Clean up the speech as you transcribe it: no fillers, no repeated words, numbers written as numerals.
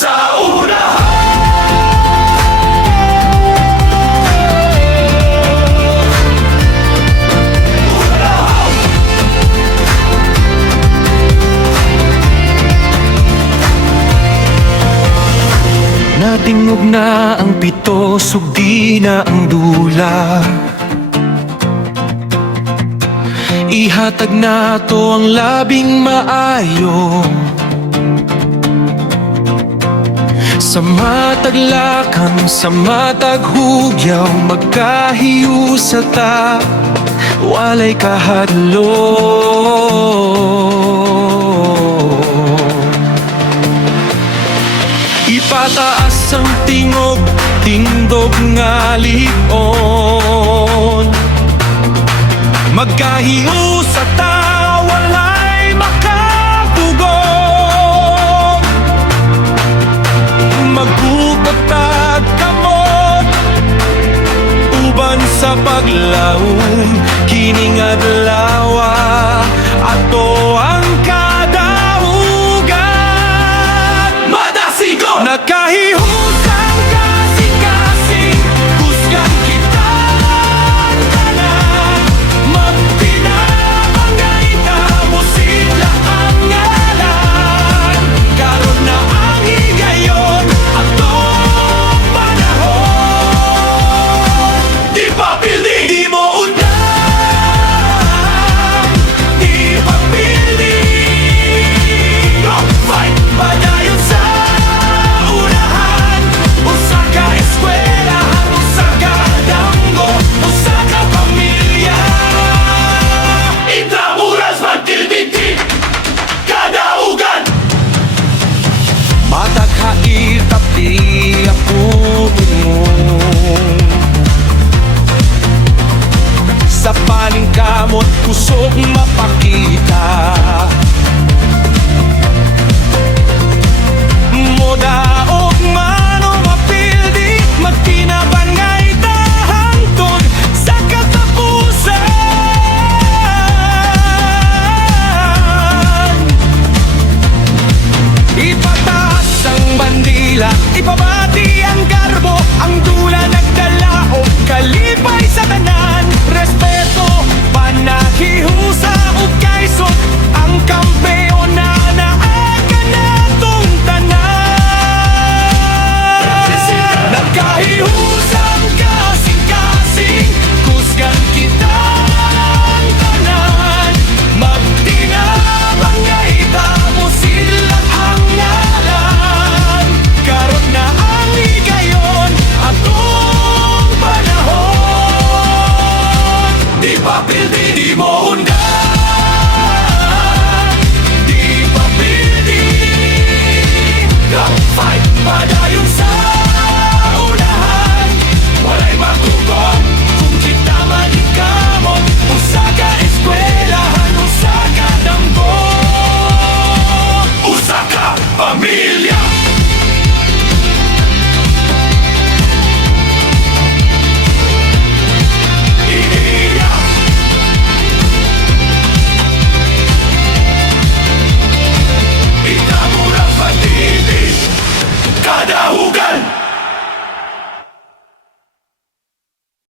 sa unahan. Natingog na ang pito, sugdi na ang dula. Ihatag na to ang labing maayo. Sa matag lakang, sa matag hugyaw, magkahiusata, walay kahadlo. Ipataas ang tingog, tindog nga lion. Magkahiusata, walay makatugog. Magkukotag kamot, uban sa paglaom, kining adlawa, ato ang kadaugan. Madasigon! Nakahihusang kasing-kasing, husgan kita tanan. Magpinabanggaita mo sila ang ngalan. Karon na ang higayon, atong panahon. Di pa building, di mo unang. Di pa building. Go fight, padayon sa unahan. Usa ka eskwelahan, usa ka danggo, usa ka pamilya. Intramuras magtilbiti, kadaugan. Matag haitap di ako mo. Sa paningkamot kusog mapakita. Moda